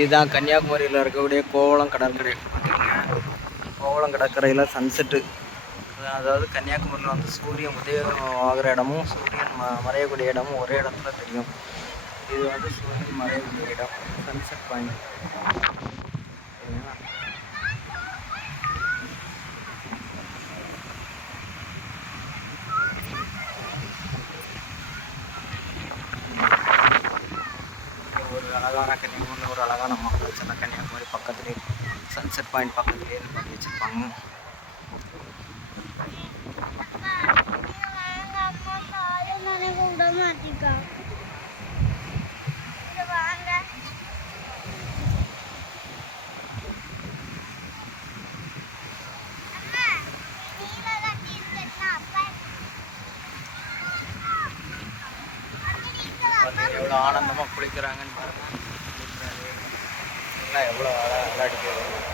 இதுதான் கன்னியாகுமரியில் இருக்கக்கூடிய கோவளம் கடற்கரை. கோவளம் கடற்கரையில் சன்செட்டு, அதாவது கன்னியாகுமரியில் வந்து சூரியன் உதயம் ஆகிற இடமும் சூரியன் மறையக்கூடிய இடமும் ஒரே இடத்துல தெரியும். இது வந்து சூரியன் மறையக்கூடிய இடம், சன்செட் பாயிண்ட். ஒரு அழகான கன்னியாகுமரியில் ஒரு அழகான மாவட்டம் சின்ன கன்னியாகுமரி பக்கத்துலேயே சன்செட் பாயிண்ட் பக்கத்துலேயே இது பண்ணி வச்சுருப்பாங்க. எவ்வளோ ஆனந்தமாக குளிக்கிறாங்கன்னு பாருங்கள். எவ்வளோ அழகாக அடிக்கிறது.